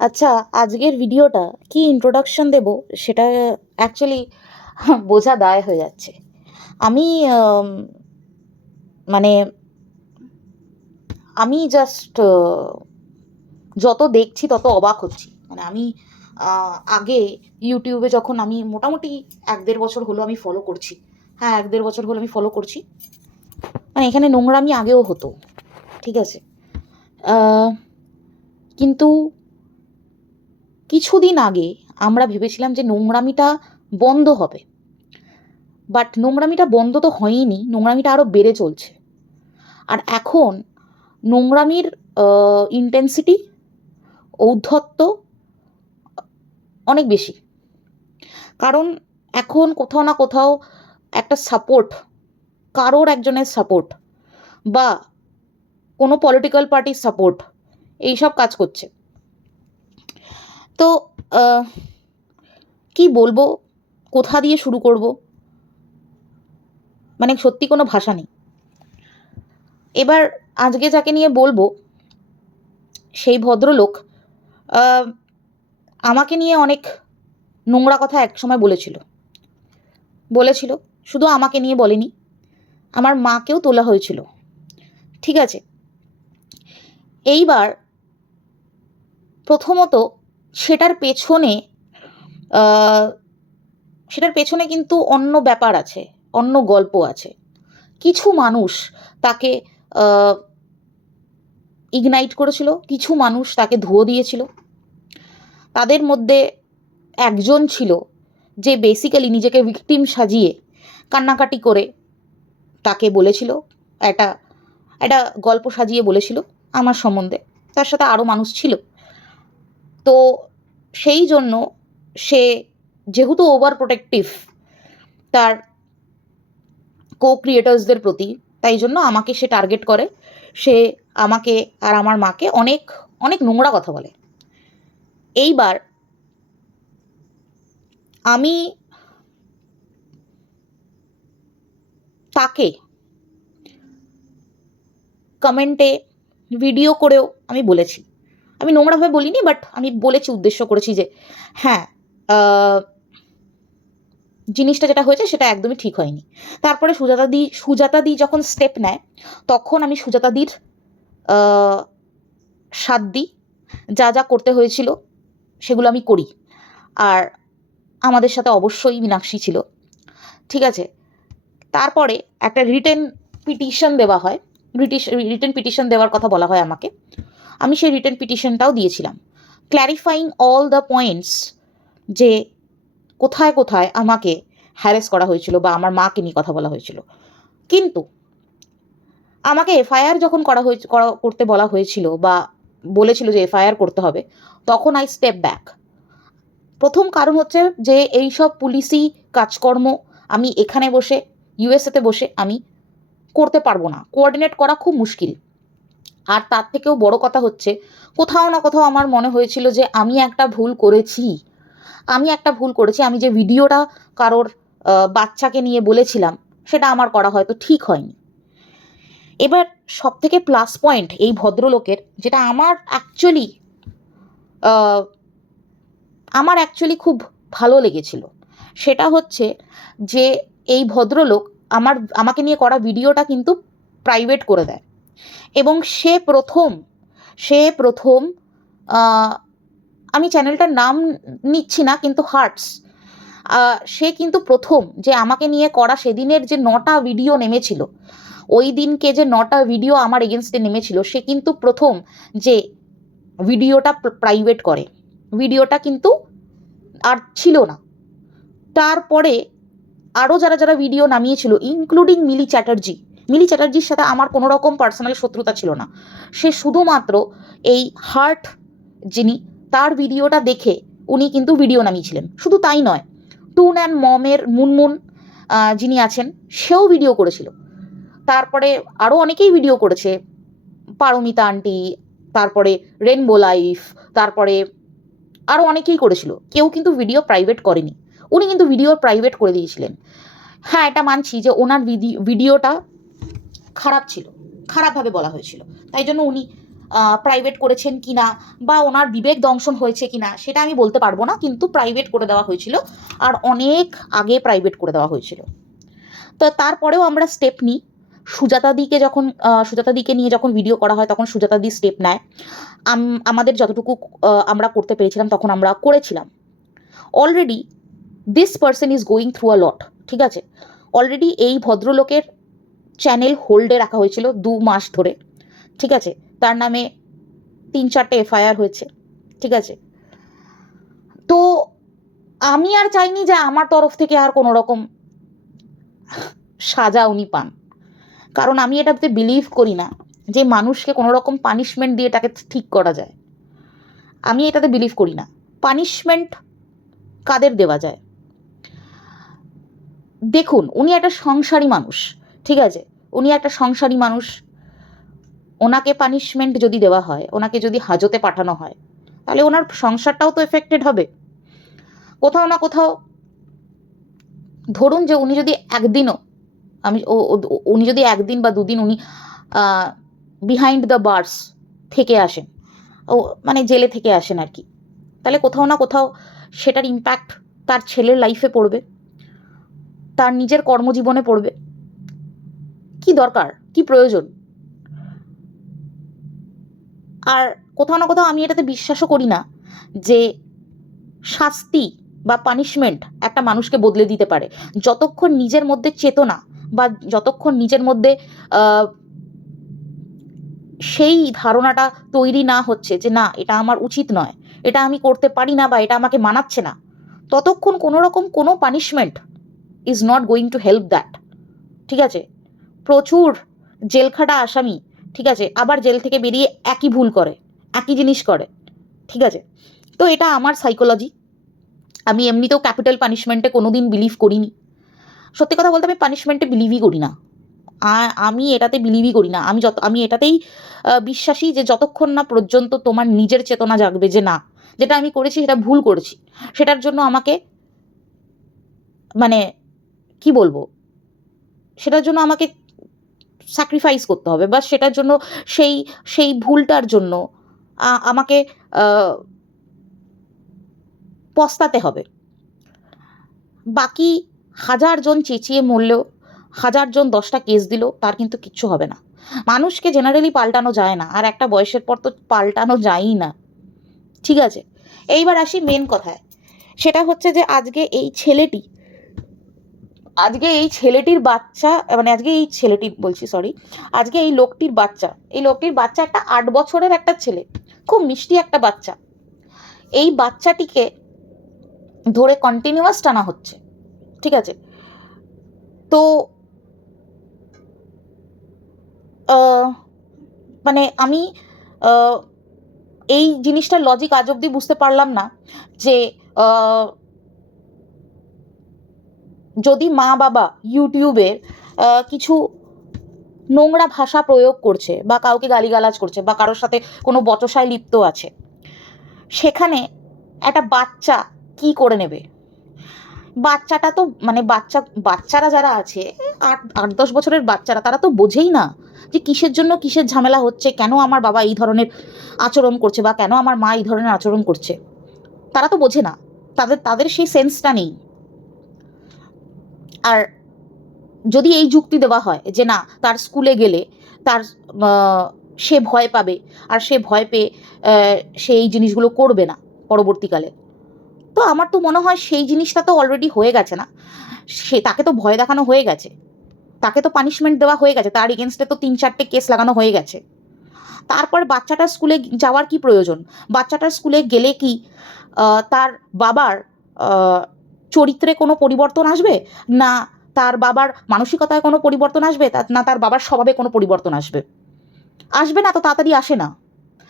আচ্ছা, আজকের ভিডিওটা কি ইন্ট্রোডাকশন দেব সেটা অ্যাকচুয়ালি বোঝা দায় হয়ে যাচ্ছে। আমি আম মানে আমি জাস্ট যত দেখছি তত অবাক হচ্ছি। মানে আমি আগে ইউটিউবে যখন আমি মোটামুটি ১-১.৫ বছর হলো আমি ফলো করছি। হ্যাঁ, ১-১.৫ বছর হলো আমি ফলো করছি। মানে এখানে নোংরামি আগেও হতো। ঠিক আছে? আ কিন্তু কিছুদিন আগে আমরা ভেবেছিলাম যে নোংরামিটা বন্ধ হবে। বাট নোংরামিটা বন্ধ তো হয়ইনি, নোংরামিটা আরও বেড়ে চলছে। আর এখন নোংরামির ইনটেনসিটি, ঔদ্ধত্য অনেক বেশি। কারণ এখন কোথাও না কোথাও একটা সাপোর্ট, কারোর একজনের সাপোর্ট বা কোনো পলিটিক্যাল পার্টির সাপোর্ট এইসব কাজ করছে। তো কি বলবো, কোথা দিয়ে শুরু করব, মানে সত্যি কোনো ভাষা নেই। এবার আজকে যাকে নিয়ে বলবো সেই ভদ্রলোক আমাকে নিয়ে অনেক নোংরা কথা একসময় বলেছিল। শুধু আমাকে নিয়ে বলেনি, আমার মাকেও তোলা হয়েছিল। ঠিক আছে? এইবার প্রথমত সেটার পেছনে সেটার পেছনে কিন্তু অন্য ব্যাপার আছে, অন্য গল্প আছে। কিছু মানুষ তাকে ইগনাইট করেছিল, কিছু মানুষ তাকে ধুয়ো দিয়েছিল। তাদের মধ্যে একজন ছিল যে বেসিক্যালি নিজেকে ভিকটিম সাজিয়ে কান্নাকাটি করে তাকে বলেছিল, একটা একটা গল্প সাজিয়ে বলেছিল আমার সম্বন্ধে। তার সাথে আরও মানুষ ছিল। তো সেই জন্য সে যেহেতু ওভার প্রোটেক্টিভ তার কো ক্রিয়েটার্সদের প্রতি, তাই জন্য আমাকে সে টার্গেট করে। সে আমাকে আর আমার মাকে অনেক অনেক নোংরা কথা বলে। এইবার আমি তাকে কমেন্টে ভিডিও করেও আমি বলেছি, আমি নোংরাভাবে বলিনি, বাট আমি বলেছি, উদ্দেশ্য করেছি যে হ্যাঁ, জিনিসটা যেটা হয়েছে সেটা একদমই ঠিক হয়নি। তারপরে সুজাতাদি যখন স্টেপ নেয়, তখন আমি সুজাতাদির সাথ দিই। যা যা করতে হয়েছিল সেগুলো আমি করি। আর আমাদের সাথে অবশ্যই মীনাক্ষী ছিল। ঠিক আছে? তারপরে একটা পিটিশন দেওয়া হয়। রিটেন পিটিশন দেওয়ার কথা বলা হয় আমাকে। আমি সেই রিটেন পিটিশনটাও দিয়েছিলাম, ক্ল্যারিফাইং অল দ্য পয়েন্টস, যে কোথায় কোথায় আমাকে হ্যারেস করা হয়েছিল বা আমার মাকে নিয়ে কথা বলা হয়েছিল। কিন্তু আমাকে এফআইআর যখন করতে বলা হয়েছিল বা বলেছিল যে এফআইআর করতে হবে, তখন আই স্টেপ ব্যাক। প্রথম কারণ হচ্ছে যে এইসব পুলিশি কাজকর্ম আমি এখানে বসে, ইউএসএতে বসে আমি করতে পারবো না, কোঅর্ডিনেট করা খুব মুশকিল। আর তার থেকেও বড় কথা হচ্ছে, কোথাও না কোথাও আমার মনে হয়েছিল যে আমি একটা ভুল করেছি। আমি যে ভিডিওটা কারোর বাচ্চাকে নিয়ে বলেছিলাম, সেটা আমার করা হয়তো ঠিক হয়নি। এবার সবথেকে প্লাস পয়েন্ট এই ভদ্রলোকের, যেটা আমার অ্যাকচুয়ালি খুব ভালো লেগেছিল, সেটা হচ্ছে যে এই ভদ্রলোক আমাকে নিয়ে করা ভিডিওটা কিন্তু প্রাইভেট করে দেয়। এবং সে প্রথম আমি চ্যানেলটার নাম নিচ্ছি না, কিন্তু হার্টস, সে কিন্তু প্রথম যে আমাকে নিয়ে করা সেদিনের যে 9টা ভিডিও নেমেছিল, ওই দিনকে যে 9টা ভিডিও আমার এগেনস্টে নেমেছিল, সে কিন্তু প্রথম যে ভিডিওটা প্রাইভেট করে। ভিডিওটা কিন্তু আর ছিল না। তারপরে আরও যারা যারা ভিডিও নামিয়েছিল, ইনক্লুডিং মিলি চ্যাটার্জির সাথে আমার কোনো রকম পার্সোনাল শত্রুতা ছিল না। সে শুধুমাত্র এই হার্ট যিনি, তার ভিডিওটা দেখে উনি কিন্তু ভিডিও নামিয়েছিলেন। শুধু তাই নয়, টুন অ্যান্ড মমের মুনমুন যিনি আছেন, সেও ভিডিও করেছিল। তারপরে আরও অনেকেই ভিডিও করেছে, পারমিতা আন্টি, তারপরে রেনবো লাইফ, তারপরে আরও অনেকেই করেছিল। কেউ কিন্তু ভিডিও প্রাইভেট করেনি, উনি কিন্তু ভিডিও প্রাইভেট করে দিয়েছিলেন। হ্যাঁ, এটা মানছি যে ওনার ভিডিওটা খারাপ ছিল, খারাপভাবে বলা হয়েছিল, তাই জন্য উনি প্রাইভেট করেছেন কি না, বা ওনার বিবেক দংশন হয়েছে কি না সেটা আমি বলতে পারবো না, কিন্তু প্রাইভেট করে দেওয়া হয়েছিল, আর অনেক আগে প্রাইভেট করে দেওয়া হয়েছিল। তো তারপরেও আমরা স্টেপ নিই। সুজাতাদিকে নিয়ে যখন ভিডিও করা হয় তখন সুজাতাদি স্টেপ নেয়। আমাদের যতটুকু আমরা করতে পেরেছিলাম তখন আমরা করেছিলাম। Already this person is going through a lot, ঠিক আছে। অলরেডি এই ভদ্রলোকের চ্যানেল হোল্ডে রাখা হয়েছিল 2 মাস ধরে, ঠিক আছে। তার নামে 3-4টে এফআইআর হয়েছে, ঠিক আছে। তো আমি আর চাইনি যে আমার তরফ থেকে আর কোনো রকম সাজা উনি পান, কারণ আমি এটাতে বিলিভ করি না যে মানুষকে কোনো রকম পানিশমেন্ট দিয়ে তাকে ঠিক করা যায়। আমি এটাতে বিলিভ করি না। পানিশমেন্ট কাদের দেওয়া যায়? দেখুন, উনি একটা সংসারী মানুষ, ঠিক আছে। উনি একটা সংসারী মানুষ। ওনাকে পানিশমেন্ট যদি দেওয়া হয়, ওনাকে যদি হাজতে পাঠানো হয়, তাহলে ওনার সংসারটাও তো এফেক্টেড হবে কোথাও না কোথাও। ধরুন যে উনি যদি একদিনও উনি যদি 1 দিন বা 2 দিন উনি বিহাইন্ড দ্য বার্স থেকে আসেন, মানে জেলে থেকে আসেন আর কি, তাহলে কোথাও না কোথাও সেটার ইম্প্যাক্ট তার ছেলের লাইফে পড়বে, তার নিজের কর্মজীবনে পড়বে। কি দরকার, কি প্রয়োজন? আর কোথাও না কোথাও আমি এটাতে বিশ্বাসও করি না যে শাস্তি বা পানিশমেন্ট একটা মানুষকে বদলে দিতে পারে। যতক্ষণ নিজের মধ্যে চেতনা বা যতক্ষণ নিজের মধ্যে সেই ধারণাটা তৈরি না হচ্ছে যে না, এটা আমার উচিত নয়, এটা আমি করতে পারি না, বা এটা আমাকে মানাচ্ছে না, ততক্ষণ কোনো রকম কোনো punishment is not going to help that, ঠিক আছে। প্রচুর জেলখাটা আসামি, ঠিক আছে, আবার জেল থেকে বেরিয়ে একই ভুল করে, একই জিনিস করে, ঠিক আছে। তো এটা আমার সাইকোলজি। আমি এমনিতেও ক্যাপিটাল পানিশমেন্টে কোনো দিন বিলিভ করিনি। সত্যি কথা বলতে আমি পানিশমেন্টে বিলিভই করি না। আমি এটাতে বিলিভই করি না। আমি এটাতেই বিশ্বাসী যে যতক্ষণ না পর্যন্ত তোমার নিজের চেতনা জাগবে যে না, যেটা আমি করেছি সেটা ভুল করেছি, সেটার জন্য আমাকে, মানে কি বলবো, সেটার জন্য আমাকে স্যাক্রিফাইস করতে হবে, বা সেটার জন্য সেই সেই ভুলটার জন্য আমাকে পস্তাতে হবে। বাকি 1000 জন চেঁচিয়ে মরলেও, 1000 জন 10টা কেস দিলেও তার কিন্তু কিচ্ছু হবে না। মানুষকে জেনারেলি পাল্টানো যায় না, আর একটা বয়সের পর তো পাল্টানো যায়ই না, ঠিক আছে। এইবার আসি মেন কথায়। সেটা হচ্ছে যে আজকে এই ছেলেটির বাচ্চা, মানে আজকে এই লোকটির বাচ্চা একটা 8 বছরের একটা ছেলে, খুব মিষ্টি একটা বাচ্চা। এই বাচ্চাটিকে ধরে কন্টিনিউয়াস টানা হচ্ছে, ঠিক আছে। তো মানে আমি এই জিনিসটার লজিক আজ অব্দি বুঝতে পারলাম না যে যদি মা বাবা ইউটিউবে কিছু নোংরা ভাষা প্রয়োগ করছে, বা কাউকে গালিগালাজ করছে, বা কারোর সাথে কোনো বচসায় লিপ্ত আছে, সেখানে একটা বাচ্চা কি করে নেবে? বাচ্চাটা তো মানে বাচ্চারা যারা আছে, 8-10 বছরের বাচ্চারা, তারা তো বোঝেই না যে কিসের জন্য কিসের ঝামেলা হচ্ছে, কেন আমার বাবা এই ধরনের আচরণ করছে, বা কেন আমার মা এই ধরনের আচরণ করছে। তারা তো বোঝে না, তাদের সেই সেন্সটা নেই। আর যদি এই যুক্তি দেওয়া হয় যে না, তার স্কুলে গেলে তার সে ভয় পাবে, আর সে ভয় পেয়ে সে এই জিনিসগুলো করবে না পরবর্তীকালে, তো আমার তো মনে হয় সেই জিনিসটা তো অলরেডি হয়ে গেছে না। তাকে তো ভয় দেখানো হয়ে গেছে, তাকে তো পানিশমেন্ট দেওয়া হয়ে গেছে, তার এগেনস্টে তো 3-4টে কেস লাগানো হয়ে গেছে। তারপর বাচ্চাটার স্কুলে যাওয়ার কি প্রয়োজন? বাচ্চাটার স্কুলে গেলে কি তার বাবার চরিত্রে কোনো পরিবর্তন আসবে, না তার বাবার মানসিকতায় কোনো পরিবর্তন আসবে, না তার বাবার স্বভাবে কোনো পরিবর্তন আসবে? আসবে না, তো তাড়াতাড়ি আসে না,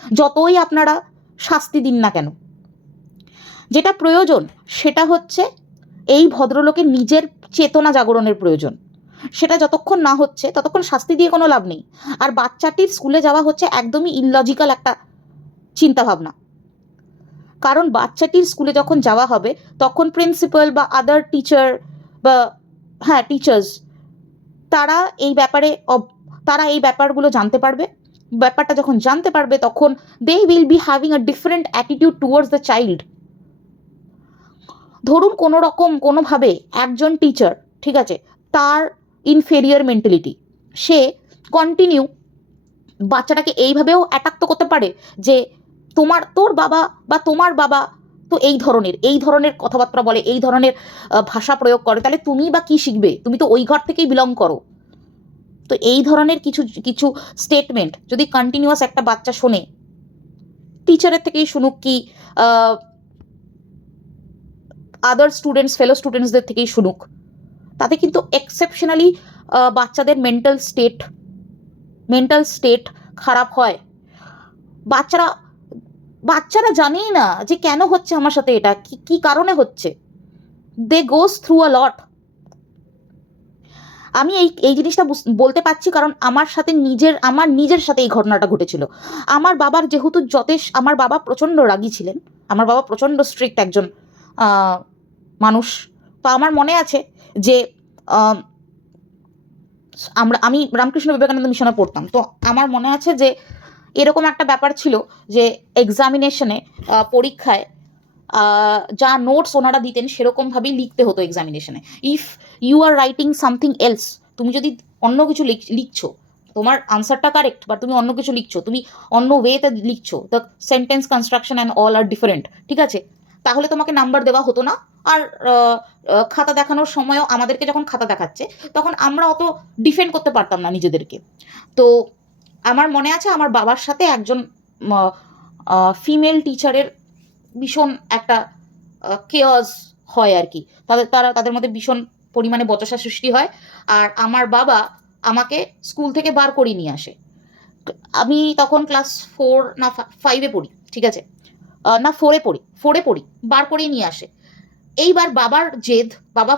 যতই আপনারা শাস্তি দিন না কেন। যেটা প্রয়োজন সেটা হচ্ছে এই ভদ্রলোকের নিজের চেতনা জাগরণের প্রয়োজন। সেটা যতক্ষণ না হচ্ছে ততক্ষণ শাস্তি দিয়ে কোনো লাভ নেই। আর বাচ্চাটির স্কুলে যাওয়া হচ্ছে একদমই ইললজিক্যাল একটা চিন্তাভাবনা। কারণ বাচ্চাটির স্কুলে যখন যাওয়া হবে তখন প্রিন্সিপাল বা আদার টিচার, বা টিচার্স, তারা এই ব্যাপারগুলো জানতে পারবে, ব্যাপারটা যখন জানতে পারবে তখন they will be having a different attitude towards the child. ধরুন কোনো রকম কোনোভাবে একজন টিচার, ঠিক আছে, তার ইনফেরিয়র মেন্টালিটি, সে কন্টিনিউ বাচ্চাটাকে এইভাবেও অ্যাটাক তো করতে পারে যে তোর বাবা বা তোমার বাবা তো এই ধরনের কথাবার্তা বলে, এই ধরনের ভাষা প্রয়োগ করে, তাহলে তুমি বা কি শিখবে, তুমি তো ওই ঘর থেকেই বিলং করো। তো এই ধরনের কিছু কিছু স্টেটমেন্ট যদি কন্টিনিউয়াস একটা বাচ্চা শোনে, টিচারের থেকেই শুনুক কি আদার স্টুডেন্টস, ফেলো স্টুডেন্টসদের থেকেই শুনুক, তাতে কিন্তু এক্সেপশনালি বাচ্চাদের মেন্টাল স্টেট খারাপ হয়। বাচ্চারা বাচ্চারা জানেই না যে কেন হচ্ছে আমার সাথে এটা, কি কারণে হচ্ছে। দে গোস থ্রু আ লট। আমি এই জিনিসটা বলতে পারছি কারণ আমার নিজের সাথে এই ঘটনাটা ঘটেছিল। আমার বাবার যেহেতু আমার বাবা প্রচণ্ড রাগী ছিলেন, আমার বাবা প্রচণ্ড স্ট্রিক্ট একজন মানুষ। তো আমার মনে আছে যে আমি রামকৃষ্ণ বিবেকানন্দ মিশনে পড়তাম। তো আমার মনে আছে যে এরকম একটা ব্যাপার ছিল যে এক্সামিনেশনে, পরীক্ষায় যা নোটস ওনারা দিতেন সেরকমভাবেই লিখতে হতো এক্সামিনেশনে। If you are writing something else, তুমি যদি অন্য কিছু লিখছো, তোমার আনসারটা কারেক্ট, বা তুমি অন্য কিছু লিখছো, তুমি অন্য ওয়েতে লিখছো, the sentence construction and all are different, ঠিক আছে, তাহলে তোমাকে নাম্বার দেওয়া হতো না। আর খাতা দেখানোর সময়ও আমাদেরকে যখন খাতা দেখাচ্ছে তখন আমরা অত ডিফেন্ড করতে পারতাম না নিজেদেরকে। তো আমার মনে আছে আমার বাবার সাথে একজন ফিমেল টিচারের ভীষণ একটা কেয়াস হয় আর কি, তাদের মধ্যে ভীষণ পরিমাণে বচসা সৃষ্টি হয়। আর আমার বাবা আমাকে স্কুল থেকে বার করিয়ে নিয়ে আসে। আমি তখন ক্লাস 4 না 5-এ পড়ি, ঠিক আছে, না 4-এ পড়ি, বার করিয়ে নিয়ে আসে। এইবার বাবার জেদ, বাবা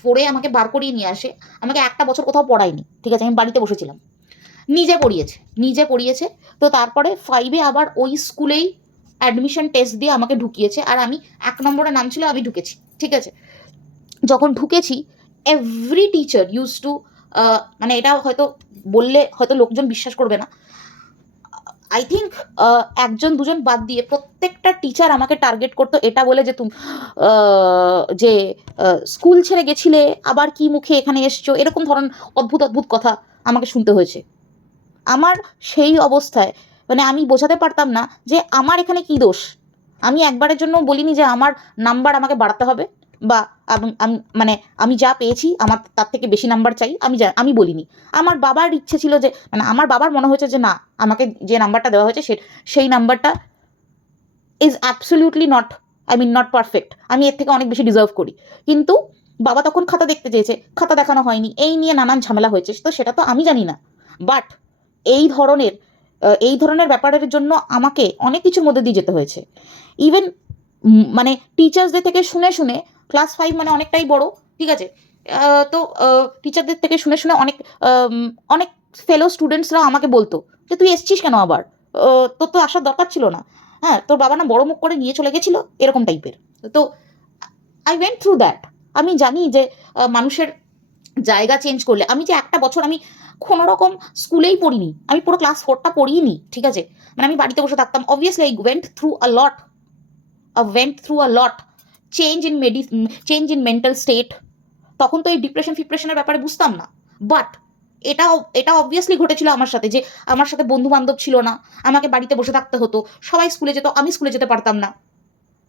4-এ আমাকে বার করিয়ে নিয়ে আসে, আমাকে একটা বছর কোথাও পড়ায়নি, ঠিক আছে, আমি বাড়িতে বসেছিলাম, নিজে পড়িয়েছে। তো তারপরে 5-এ আবার ওই স্কুলেই অ্যাডমিশন টেস্ট দিয়ে আমাকে ঢুকিয়েছে, আর আমি 1 নম্বরে নাম ছিল, আমি ঢুকেছি, ঠিক আছে। যখন ঢুকেছি, এভরি টিচার ইউজ টু, মানে এটা হয়তো বললে হয়তো লোকজন বিশ্বাস করবে না, আই থিঙ্ক 1-2জন বাদ দিয়ে প্রত্যেকটা টিচার আমাকে টার্গেট করতো এটা বলে যে যে স্কুল ছেড়ে গেছিলে, আবার কি মুখে এখানে এসছো, এরকম ধরনের অদ্ভুত অদ্ভুত কথা আমাকে শুনতে হয়েছে। আমার সেই অবস্থায় মানে আমি বোঝাতে পারতাম না যে আমার এখানে কি দোষ। আমি একবারের জন্য বলিনি যে আমার নাম্বার আমাকে বাড়াতে হবে, বা মানে আমি যা পেয়েছি আমার তার থেকে বেশি নাম্বার চাই, আমি বলিনি। আমার বাবার ইচ্ছে ছিল যে, মানে আমার বাবার মনে হয়েছে যে না, আমাকে যে নাম্বারটা দেওয়া হয়েছে সেই নাম্বারটা ইজ অ্যাবসলিউটলি নট পারফেক্ট, আমি এর থেকে অনেক বেশি ডিজার্ভ করি। কিন্তু বাবা তখন খাতা দেখতে চেয়েছে, খাতা দেখানো হয়নি, এই নিয়ে নানান ঝামেলা হয়েছে, তো সেটা তো আমি জানি না। বাট এই ধরনের ব্যাপারের জন্য আমাকে অনেক কিছুর মধ্যে দিয়ে যেতে হয়েছে। ইভেন মানে টিচার্সদের থেকে শুনে শুনে, ক্লাস 5 মানে অনেকটাই বড়, ঠিক আছে, তো টিচারদের থেকে শুনে শুনে অনেক ফেলো স্টুডেন্টসরা আমাকে বলতো যে তুই এসছিস কেন আবার, তোর তো আসার দরকার ছিল না, হ্যাঁ তোর বাবা না বড় মুখ করে নিয়ে চলে গেছিলো, এরকম টাইপের। তো আই ওয়েন্ট থ্রু দ্যাট। আমি জানি যে মানুষের জায়গা চেঞ্জ করলে, আমি যে একটা বছর আমি কোনো রকম স্কুলেই পড়িনি, আমি পুরো ক্লাস 4টা পড়িনি, ঠিক আছে, মানে আমি বাড়িতে বসে থাকতাম। Obviously I went through a lot change in mental state. তখন তো এই ডিপ্রেশনের ব্যাপারে বুঝতাম না। বাট এটা অবভিয়াসলি ঘটেছিল আমার সাথে, যে আমার সাথে বন্ধু বান্ধব ছিল না, আমাকে বাড়িতে বসে থাকতে হতো, সবাই স্কুলে যেত, আমি স্কুলে যেতে পারতাম না।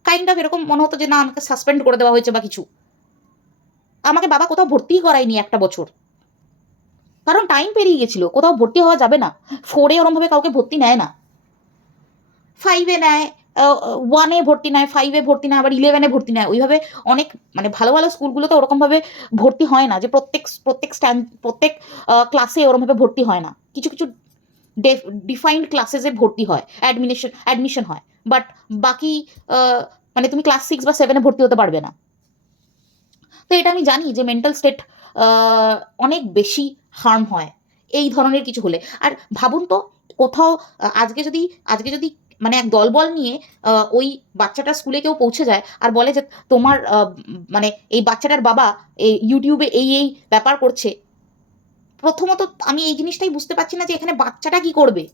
কাইন্ড অফ এরকম মনে হতো যে না, আমাকে সাসপেন্ড করে দেওয়া হয়েছে বা কিছু। আমাকে বাবা কোথাও ভর্তিই করায়নি একটা বছর, কারণ টাইম পেরিয়ে গেছিল, কোথাও ভর্তি হওয়া যাবে না। 4-এ ওরমভাবে কাউকে ভর্তি নেয় না, 5-এ নেয়, 1-এ ভর্তি নেয়, 5-এ ভর্তি নেয়, আবার 11-এ ভর্তি নেয়। ওইভাবে অনেক মানে ভালো ভালো স্কুলগুলোতে ওরকমভাবে ভর্তি হয় না, যে প্রত্যেক ক্লাসে ওরমভাবে ভর্তি হয় না। কিছু কিছু ডিফাইন্ড ক্লাসেসে ভর্তি হয়, অ্যাডমিশন হয়। বাট বাকি মানে তুমি ক্লাস 6 বা 7-এ ভর্তি হতে পারবে না। তো এটা আমি জানি যে মেন্টাল স্টেট অনেক বেশি হার্ম হয় এই ধরনের কিছু হলে। আর ভাবুন তো, কোথাও আজকে যদি মানে এক দলবল নিয়ে ওই বাচ্চাটার স্কুলে কেউ পৌঁছে যায় আর বলে যে তোমার মানে এই বাচ্চাটার বাবা এই ইউটিউবে এই ব্যাপার করছে, প্রথমত আমি এই জিনিসটাই বুঝতে পারছি না যে এখানে বাচ্চাটা কি করবে।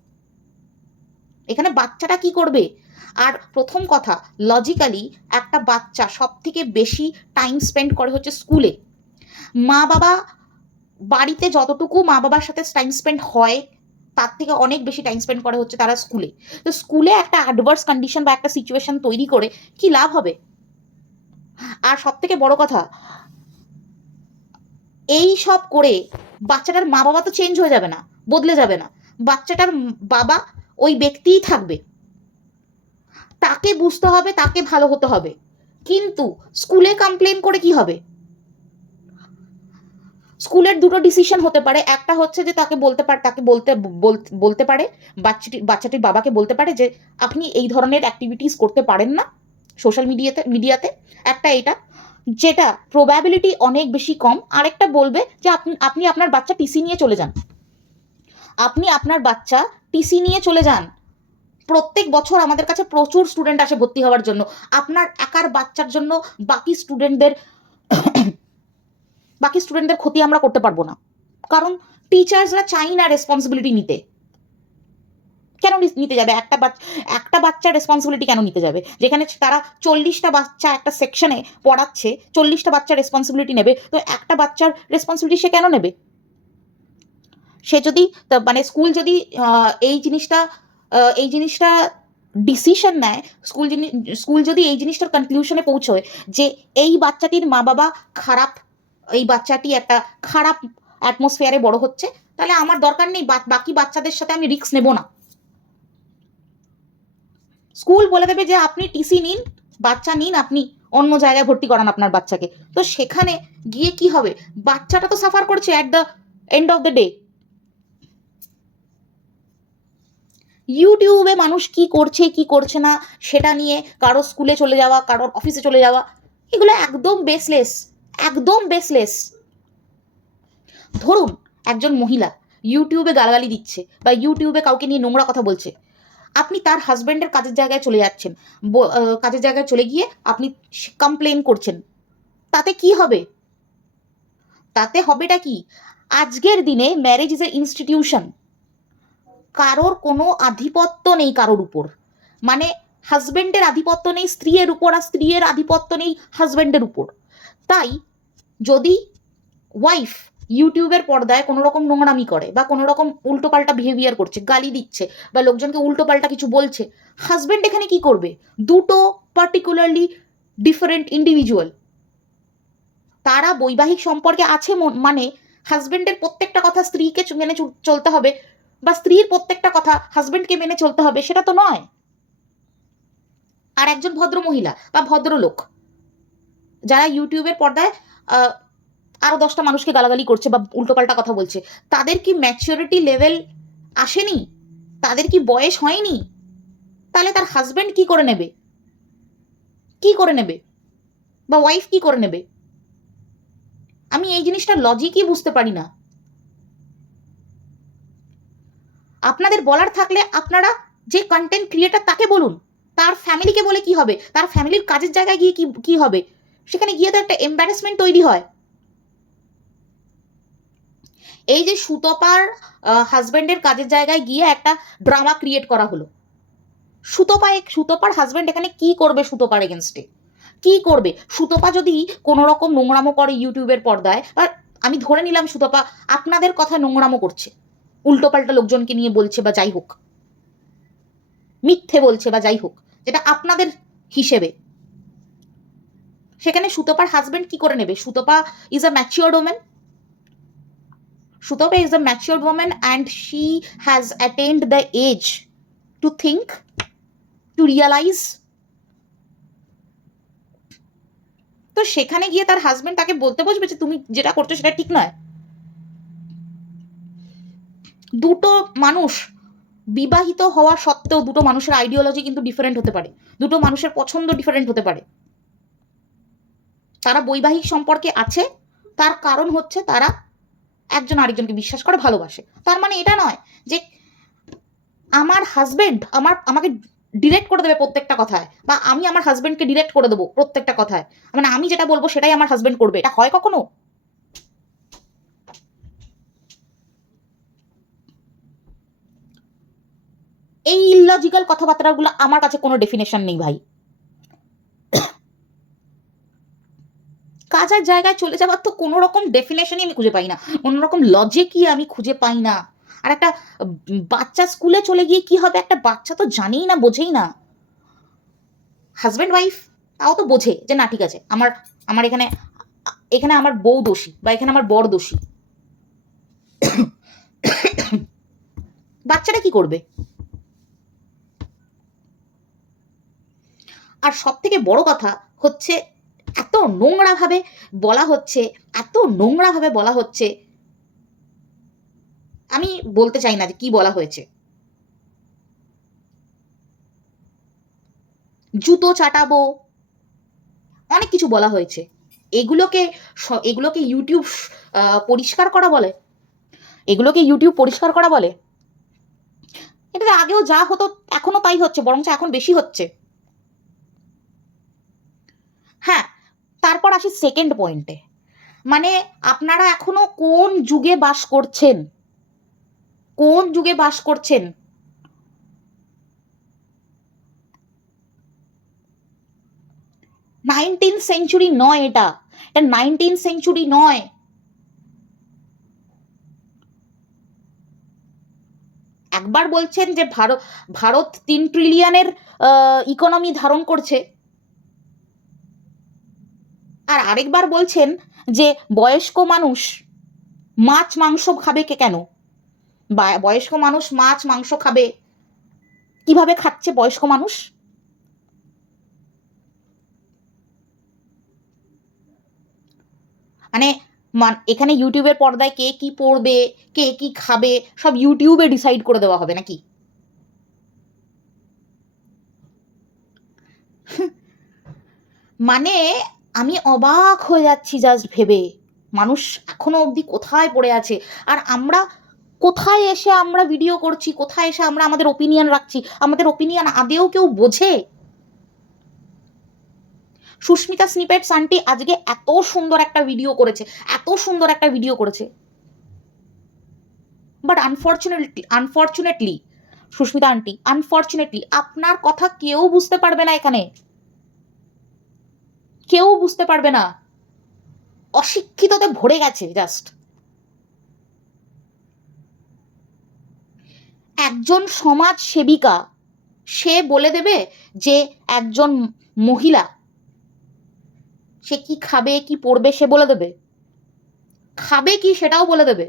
এখানে বাচ্চাটা কি করবে? আর প্রথম কথা, লজিক্যালি একটা বাচ্চা সব থেকে বেশি টাইম স্পেন্ড করে হচ্ছে স্কুলে। মা বাবা বাড়িতে যতটুকু মা বাবার সাথে টাইম স্পেন্ড হয় তার থেকে অনেক বেশি টাইম স্পেন্ড করে হচ্ছে তারা স্কুলে। তো স্কুলে একটা অ্যাডভার্স কন্ডিশন বা একটা সিচুয়েশন তৈরি করে কি লাভ হবে? আর সব থেকে বড় কথা, এই সব করে বাচ্চাটার মা বাবা তো চেঞ্জ হয়ে যাবে না, বদলে যাবে না। বাচ্চাটার বাবা ওই ব্যক্তিই থাকবে, তাকে বুঝতে হবে, তাকে ভালো হতে হবে। কিন্তু স্কুলে কমপ্লেন করে কি হবে? স্কুলের দুটো ডিসিশন হতে পারে। একটা হচ্ছে যে তাকে বলতে পারে, তাকে বলতে পারে, বাচ্চাটির বাবাকে বলতে পারে যে আপনি এই ধরনের অ্যাক্টিভিটিস করতে পারেন না সোশ্যাল মিডিয়াতে। একটা এটা, যেটা প্রবাবিলিটি অনেক বেশি কম। আরেকটা বলবে যে আপনি আপনার বাচ্চা টিসি নিয়ে চলে যান, আপনি আপনার বাচ্চা টিসি নিয়ে চলে যান। প্রত্যেক বছর আমাদের কাছে প্রচুর স্টুডেন্ট আসে ভর্তি হওয়ার জন্য। আপনার একার বাচ্চার জন্য বাকি স্টুডেন্টদের ক্ষতি আমরা করতে পারবো না, কারণ টিচার্সরা চাই না রেসপন্সিবিলিটি নিতে। কেন নিতে যাবে? একটা বাচ্চার রেসপন্সিবিলিটি কেন নিতে যাবে? যেখানে তারা 40টা বাচ্চা একটা সেকশনে পড়াচ্ছে, 40টা বাচ্চার রেসপন্সিবিলিটি নেবে, তো একটা বাচ্চার রেসপন্সিবিলিটি সে কেন নেবে? সে যদি মানে এই জিনিসটা এই জিনিসটা ডিসিশন নেয়, স্কুল যদি এই জিনিসটার কনক্লুশনে পৌঁছয় যে এই বাচ্চাটির মা বাবা খারাপ, এই বাচ্চাটি একটা খারাপ অ্যাটমসফিয়ারে বড় হচ্ছে, তাহলে আমার দরকার নেই, বাকি বাচ্চাদের সাথে আমি রিস্ক নেব না। স্কুল বলে দেবে যে আপনি টিসি নিন, বাচ্চা নিন, আপনি অন্য জায়গায় ভর্তি করান আপনার বাচ্চাকে। তো সেখানে গিয়ে কি হবে? বাচ্চাটা তো সাফার করছে at the end of the day. ইউটিউবে মানুষ কি করছে কি করছে না সেটা নিয়ে কারো স্কুলে চলে যাওয়া, কারোর অফিসে চলে যাওয়া, এগুলো একদম বেসলেস, একদম বেসলেস। ধরুন একজন মহিলা ইউটিউবে গালাগালি দিচ্ছে বা ইউটিউবে কাউকে নিয়ে নোংরা কথা বলছে, আপনি তার হাজব্যান্ডের কাজের জায়গায় চলে যাচ্ছেন, কাজের জায়গায় চলে গিয়ে আপনি কমপ্লেন করছেন, তাতে কি হবে? তাতে হবেটা কি? আজকের দিনে ম্যারেজ ইজ এ ইনস্টিটিউশন, কারোর কোনো আধিপত্য নেই কারোর উপর। মানে হাজব্যান্ডের আধিপত্য নেই স্ত্রীর উপর, আর স্ত্রীর আধিপত্য নেই হাজব্যান্ডের উপর। তাই যদি ওয়াইফ ইউটিউবের পর্দায় কোনো রকম নোংরামি করে বা কোনো রকম উল্টোপাল্টা বিহেভিয়ার করছে, গালি দিচ্ছে বা লোকজনকে উল্টোপাল্টা কিছু বলছে, হাজব্যান্ড এখানে কি করবে? দুটো পার্টিকুলারলি ডিফারেন্ট ইন্ডিভিজুয়াল, তারা বৈবাহিক সম্পর্কে আছে, মানে হাজব্যান্ডের প্রত্যেকটা কথা স্ত্রীকে মেনে চলতে হবে বা স্ত্রীর প্রত্যেকটা কথা হাজব্যান্ডকে মেনে চলতে হবে, সেটা তো নয়। আর একজন ভদ্র মহিলা বা ভদ্রলোক যারা ইউটিউবের পর্দায় আরো 10টা মানুষকে গালাগালি করছে বা উল্টোপাল্টা কথা বলছে, তাদের কি ম্যাচিউরিটি লেভেল আসেনি? তাদের কি বয়স হয়নি? তাহলে তার হাজব্যান্ড কি করে নেবে? কি করে নেবে? বা ওয়াইফ কি করে নেবে? আমি এই জিনিসটা লজিকই বুঝতে পারি না। আপনাদের বলার থাকলে আপনারা যে কন্টেন্ট ক্রিয়েটার তাকে বলুন, তার ফ্যামিলিকে বলে কি হবে? তার ফ্যামিলির কাজের জায়গায় গিয়ে কি হবে? সেখানে গিয়ে তো একটা এম্বারেসমেন্ট তৈরি হয়। এই যে সুতপার হাজব্যান্ডের কাজের জায়গায় গিয়ে একটা ড্রামা ক্রিয়েট করা হলো, সুতপার হাজব্যান্ড এখানে কি করবে? সুতপার এগেনস্টে কি করবে? সুতপা যদি কোনো রকম নোংরামো করে ইউটিউবের পর্দায়, বা আমি ধরে নিলাম সুতপা আপনাদের কথা নোংরামো করছে, উল্টোপাল্টা লোকজনকে নিয়ে বলছে বা যাই হোক, মিথ্যে বলছে বা যাই হোক, যেটা আপনাদের হিসেবে, সেখানে সুতপার হাজব্যান্ড কি করে নেবে? Sutapa is a matured woman, Shutopa is a mature woman and she has attained the age to think, to realize. তো সেখানে গিয়ে তার হাজবেন্ড তাকে বলতে বসবে যে তুমি যেটা করছো সেটা ঠিক নয়? দুটো মানুষ বিবাহিত হওয়া সত্ত্বেও দুটো মানুষের আইডিওলজি কিন্তু ডিফারেন্ট হতে পারে, দুটো মানুষের পছন্দ ডিফারেন্ট হতে পারে। তারা বৈবাহিক সম্পর্কে আছে, তার কারণ হচ্ছে তারা একজন আরেকজনকে বিশ্বাস করে, ভালোবাসে। তার মানে এটা নয় যে আমার হাজবেন্ড আমাকে ডিরেক্ট করে দেবে প্রত্যেকটা কথায়, বা আমি আমার হাজবেন্ডকে ডিরেক্ট করে দেবো প্রত্যেকটা কথায়, মানে আমি যেটা বলবো সেটাই আমার হাজবেন্ড করবে। এটা হয় কখনো? এই ইললজিক্যাল কথাবার্তাগুলো আমার কাছে কোনো ডেফিনেশন নেই ভাই। কাজের জায়গায় চলে যাওয়ার তো কোনো রকম ডেফিনেশনই আমি খুঁজে পাই না, কোনো রকম লজিকই আমি খুঁজে পাই না। আর একটা বাচ্চা স্কুলে চলে গিয়ে কি হবে, একটা বাচ্চা তো জানেই না, বোঝেই না। হাজব্যান্ড ওয়াইফ তাও তো বোঝে যে না ঠিক আছে, আমার আমার এখানে এখানে আমার বউ দোষী বা এখানে আমার বর দোষী। বাচ্চাটা কি করবে? আর সব থেকে বড় কথা হচ্ছে এত নোংরাভাবে বলা হচ্ছে, এত নোংরাভাবে বলা হচ্ছে, আমি বলতে চাই না যে কি বলা হয়েছে। জুতো চাটাবো, অনেক কিছু বলা হয়েছে। এগুলোকে এগুলোকে ইউটিউব পরিষ্কার করা বলে? এগুলোকে ইউটিউব পরিষ্কার করা বলে? এটা আগেও যা হতো এখনো তাই হচ্ছে, বরঞ্চ এখন বেশি হচ্ছে। হ্যাঁ, তারপর আসি সেকেন্ড পয়েন্টে, মানে আপনারা এখনো কোন যুগে বাস করছেন? কোন যুগে বাস করছেন? 19th সেঞ্চুরি নয়, এটা 19th সেঞ্চুরি নয়। একবার বলছেন যে ভারত ভারত 3 ট্রিলিয়নের ইকোনমি ধারণ করছে, আর আরেকবার বলছেন যে বয়স্ক মানুষ মাছ মাংস খাবে কেন? বয়স্ক মানুষ মাছ মাংস খাবে, কিভাবে খাচ্ছে বয়স্ক মানুষ? মানে এখানে ইউটিউবের পর্দায় কে কি পড়বে, কে কি খাবে, সব ইউটিউবে ডিসাইড করে দেওয়া হবে নাকি? মানে আমি অবাক হয়ে যাচ্ছি জাস্ট ভেবে, মানুষ এখনো অবধি কোথায় পড়ে আছে, আর আমরা কোথায় এসে আমরা ভিডিও করছি, কোথায় এসে আমরা আমাদের ওপিনিয়ন রাখছি, আমাদের ওপিনিয়ন আদেও কেউ বোঝে? সুস্মিতা স্নিপেটস আন্টি আজকে এত সুন্দর একটা ভিডিও করেছে, এত সুন্দর একটা ভিডিও করেছে, but unfortunately Sushmita aunty, unfortunately আপনার কথা কেউ বুঝতে পারবে না, এখানে কেউ বুঝতে পারবে না, অশিক্ষিততে ভরে গেছে জাস্ট। একজন সমাজ সেবিকা সে বলে দেবে যে একজন মহিলা সে কি খাবে কি পড়বে সে বলে দেবে, খাবে কি সেটাও বলে দেবে।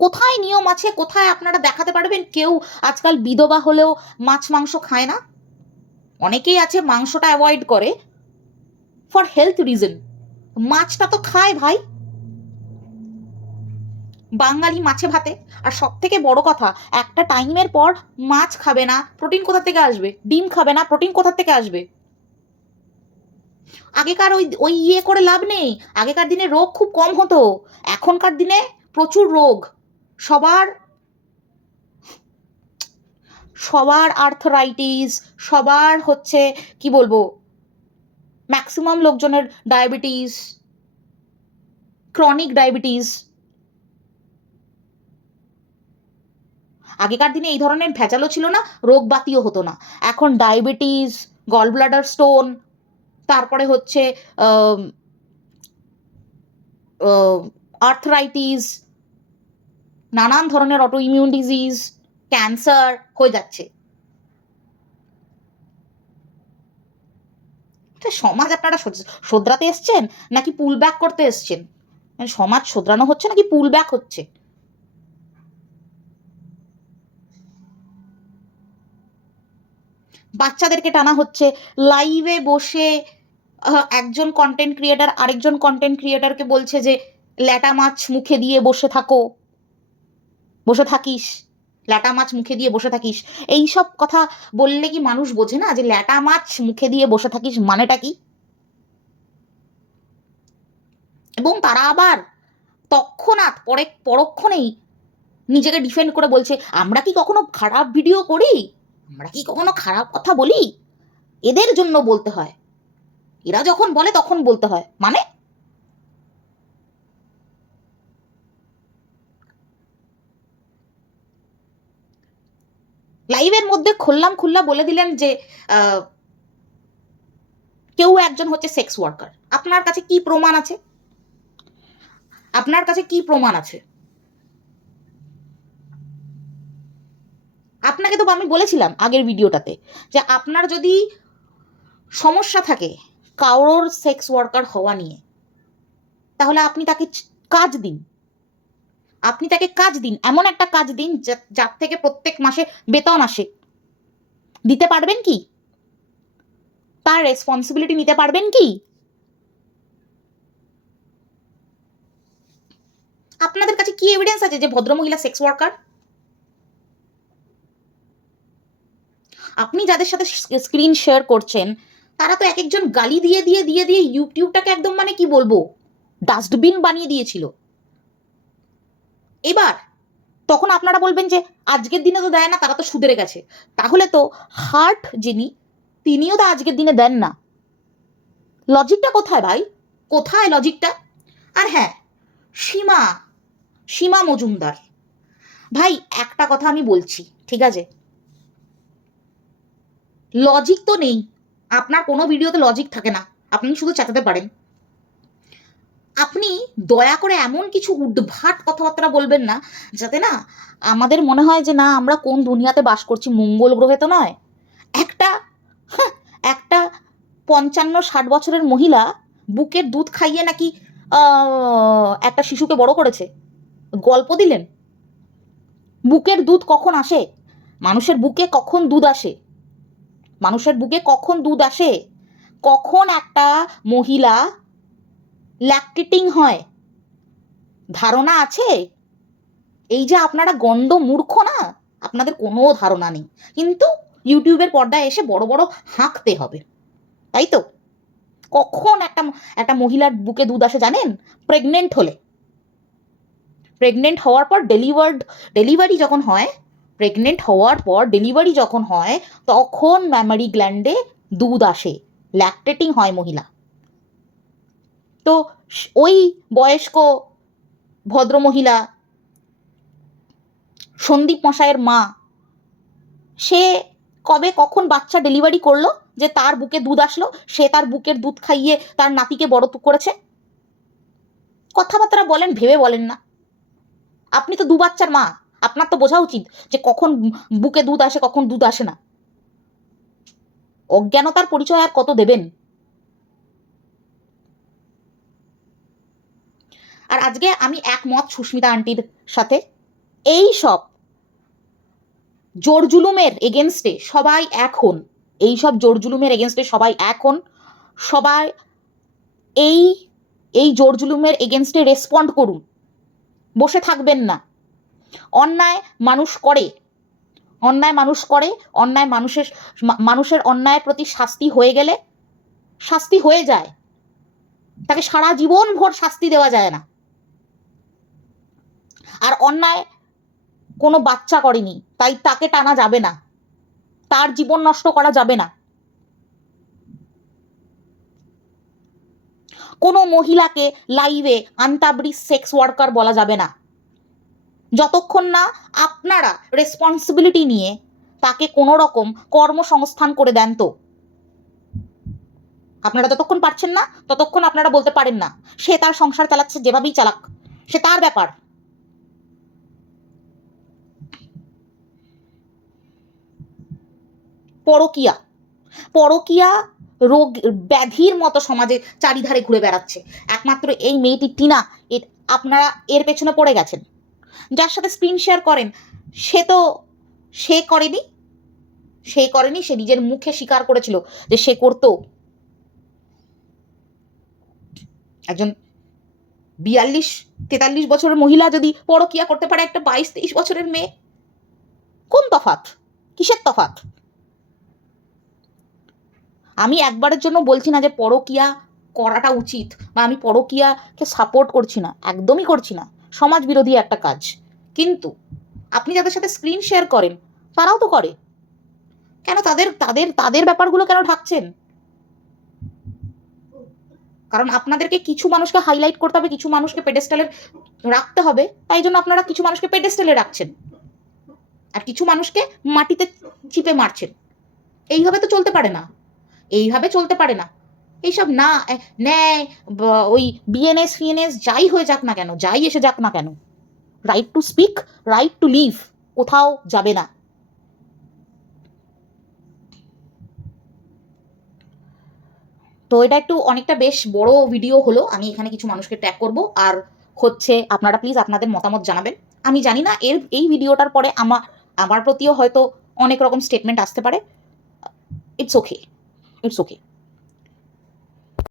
কোথায় নিয়ম আছে, কোথায় আপনারা দেখাতে পারবেন কেউ আজকাল বিধবা হলেও মাছ মাংস খায় না? অনেকেই আছে মাংসটা অ্যাভয়েড করে ফর হেলথ রিজন, মাছটা তো খায় ভাই। বাঙালি মাছে ভাতে। আর সব থেকে বড় কথা, একটা টাইমের পর মাছ খাবে না, প্রোটিন কোথা থেকে আসবে? ডিম খাবে না, প্রোটিন কোথা থেকে আসবে? আগেকার ওই ওই ইয়ে করে লাভ নেই, আগেকার দিনে রোগ খুব কম হতো, এখনকার দিনে প্রচুর রোগ। সবার সবার আর্থরাইটিস, সবার হচ্ছে কি বলবো, ম্যাক্সিমাম লোকজনের ডায়াবেটিস, ক্রনিক ডায়াবেটিস। আগেকার দিনে এই ধরনের ভেজালও ছিল না, রোগ বাতিও হতো না। এখন ডায়াবেটিস, গল ব্লাডার স্টোন, তারপরে হচ্ছে আর্থরাইটিস, নানান ধরনের অটো ইমিউন ডিজিজ, ক্যান্সার হয়ে যাচ্ছে। সমাজ আপনারা শোধরাতে এসছেন নাকি পুল ব্যাক করতে এসছেন? সমাজ শোধরানো হচ্ছে নাকি পুল ব্যাক হচ্ছে? বাচ্চাদেরকে টানা হচ্ছে লাইভে বসে, একজন কন্টেন্ট ক্রিয়েটার আরেকজন কন্টেন্ট ক্রিয়েটারকে বলছে যে ল্যাটা মাছ মুখে দিয়ে বসে থাকো, বসে থাকিস, ল্যাটা মাছ মুখে দিয়ে বসে থাকিস। এই সব কথা বললে কি মানুষ বোঝে না যে ল্যাটা মাছ মুখে দিয়ে বসে থাকিস মানেটা কি? এবং তারা আবার তৎক্ষণাৎ পরক্ষণেই নিজেকে ডিফেন্ড করে বলছে আমরা কি কখনো খারাপ ভিডিও করি, আমরা কি কখনো খারাপ কথা বলি, এদের জন্য বলতে হয়, এরা যখন বলে তখন বলতে হয়। মানে লাইভের মধ্যে খুল্লা বলে দিলেন যে কেউ একজন হচ্ছে সেক্স ওয়ার্কার। আপনার কাছে কি প্রমাণ আছে? আপনার কাছে কি প্রমাণ আছে? আপনাকে তো আমি বলেছিলাম আগের ভিডিওটাতে যে আপনার যদি সমস্যা থাকে কারোর সেক্স ওয়ার্কার হওয়া নিয়ে, তাহলে আপনি তাকে কাজ দিন। আপনি তাকে কাজ দিন, এমন একটা কাজ দিন যার থেকে প্রত্যেক মাসে বেতন আসে। দিতে পারবেন কি? তার রেসপন্সিবিলিটি নিতে পারবেন কি? আপনাদের কাছে কি এভিডেন্স আছে যে ভদ্রমহিলা সেক্স ওয়ার্কার? আপনি যাদের সাথে স্ক্রিন শেয়ার করছেন তারা তো এক একজন গালি দিয়ে দিয়ে দিয়ে দিয়ে ইউটিউবটাকে একদম মানে কি বলবো ডাস্টবিন বানিয়ে দিয়েছিল। এবার তখন আপনারা বলবেন যে আজকের দিনে তো দেয় না, তারা তো সুধরে গেছে। তাহলে তো হার্ট যিনি, তিনিও তো আজকের দিনে দেন না। লজিকটা কোথায় ভাই? কোথায় লজিকটা? আর হ্যাঁ, সীমা সীমা মজুমদার ভাই, একটা কথা আমি বলছি, ঠিক আছে? লজিক তো নেই, আপনার কোনো ভিডিওতে লজিক থাকে না, আপনি শুধু চেঁচাতে পারেন। আপনি দয়া করে এমন কিছু উদ্ভাট কথাবার্তা বলবেন না যাতে না আমাদের মনে হয় যে না আমরা কোন দুনিয়াতে বাস করছি, মঙ্গল গ্রহে তো নয়। একটা একটা 55-60 বছরের মহিলা বুকের দুধ খাইয়ে নাকি একটা শিশুকে বড় করেছে, গল্প দিলেন? বুকের দুধ কখন আসে? মানুষের বুকে কখন দুধ আসে? মানুষের বুকে কখন দুধ আসে? কখন একটা মহিলা ল্যাকটেটিং হয়? ধারণা আছে? এই যে আপনারা গন্ড মূর্খ না, আপনাদের কোনো ধারণা নেই, কিন্তু ইউটিউবের পর্দায় এসে বড় বড় হাঁকতে হবে, তাই তো? কখন একটা একটা মহিলার বুকে দুধ আসে জানেন? প্রেগনেন্ট হলে। প্রেগনেন্ট হওয়ার পর ডেলিভারি যখন হয়, প্রেগনেন্ট হওয়ার পর ডেলিভারি যখন হয় তখন ম্যামারি গ্ল্যান্ডে দুধ আসে, ল্যাকটেটিং হয় মহিলা। তো ওই বয়স্ক ভদ্রমহিলা সন্দীপ মশাইয়ের মা, সে কবে কখন বাচ্চা ডেলিভারি করলো যে তার বুকে দুধ আসলো, সে তার বুকের দুধ খাইয়ে তার নাতিকে বড় করেছে? কথাবার্তা বলেন, ভেবে বলেন না। আপনি তো 2 বাচ্চার মা, আপনার তো বোঝা উচিত যে কখন বুকে দুধ আসে কখন দুধ আসে না। অজ্ঞানতার পরিচয় আর কত দেবেন? আর আজকে আমি একমত সুস্মিতা আন্টির সাথে। এই সব জোর জুলুমের এগেনস্টে সবাই এক হন, এই সব জোর জুলুমের এগেনস্টে সবাই এক হন, সবাই এই এই জোর জুলুমের এগেনস্টে রেসপন্ড করুন, বসে থাকবেন না। অন্যায় মানুষ করে, অন্যায় মানুষ করে, অন্যায় মানুষের অন্যায়ের প্রতি শাস্তি হয়ে গেলে শাস্তি হয়ে যায়, তাকে সারা জীবন ভর শাস্তি দেওয়া যায় না। আর অন্যায় কোনো বাচ্চা করেনি তাই তাকে টানা যাবে না, তার জীবন নষ্ট করা যাবে না। কোনো মহিলাকে লাইভে আন্তাবৃষ সেক্স ওয়ার্কার বলা যাবে না যতক্ষণ না আপনারা রেসপন্সিবিলিটি নিয়ে তাকে কোনো রকম কর্মসংস্থান করে দেন। তো আপনারা যতক্ষণ পারছেন না ততক্ষণ আপনারা বলতে পারেন না সে তার সংসার চালাচ্ছে, যেভাবেই চালাক সে তার ব্যাপার। পরকিয়া, পরকিয়া রোগ ব্যাধির মতো সমাজে চারিধারে ঘুরে বেড়াচ্ছে। একমাত্র এই মেয়েটি টিনা, আপনারা এর পেছনে পড়ে গেছেন। যার সাথে স্ক্রিন শেয়ার করেন সে করেনি, সে নিজের মুখে স্বীকার করেছিল যে সে করতো। একজন 42-43 বছরের মহিলা যদি পরকিয়া করতে পারে একটা 22-23 বছরের মেয়ে, কোন তফাৎ? কিসের তফাৎ? আমি একবারের জন্য বলছি না যে পরকিয়া করাটা উচিত বা আমি পরকিয়াকে সাপোর্ট করছি না, একদমই করছি না, সমাজ বিরোধী একটা কাজ। কিন্তু আপনি যাদের সাথে স্ক্রিন শেয়ার করেন তারাও তো করে, কেন তাদের তাদের তাদের ব্যাপারগুলো কেন ঢাকছেন? কারণ আপনাদেরকে কিছু মানুষকে হাইলাইট করতে হবে, কিছু মানুষকে পেডেস্টালে রাখতে হবে, তাই জন্য আপনারা কিছু মানুষকে পেডেস্টালে রাখছেন। আর কিছু মানুষকে মাটিতে চিপে মারছেন। এইভাবে তো চলতে পারে না, এইভাবে চলতে পারে না। এইসব না ন্যায় ওই বিএনএস ফিএনএস যাই হয়ে যাক না কেন, যাই এসে যাক না কেন, right to speak, right to live কোথাও যাবে না। তো এটা একটু অনেকটা বেশ বড় ভিডিও হলো, আমি এখানে কিছু মানুষকে ট্যাগ করব। আর হচ্ছে আপনারা প্লিজ আপনাদের মতামত জানাবেন। আমি জানি না এই ভিডিওটার পরে আমার প্রতিও হয়তো অনেক রকম স্টেটমেন্ট আসতে পারে। It's okay, it's okay.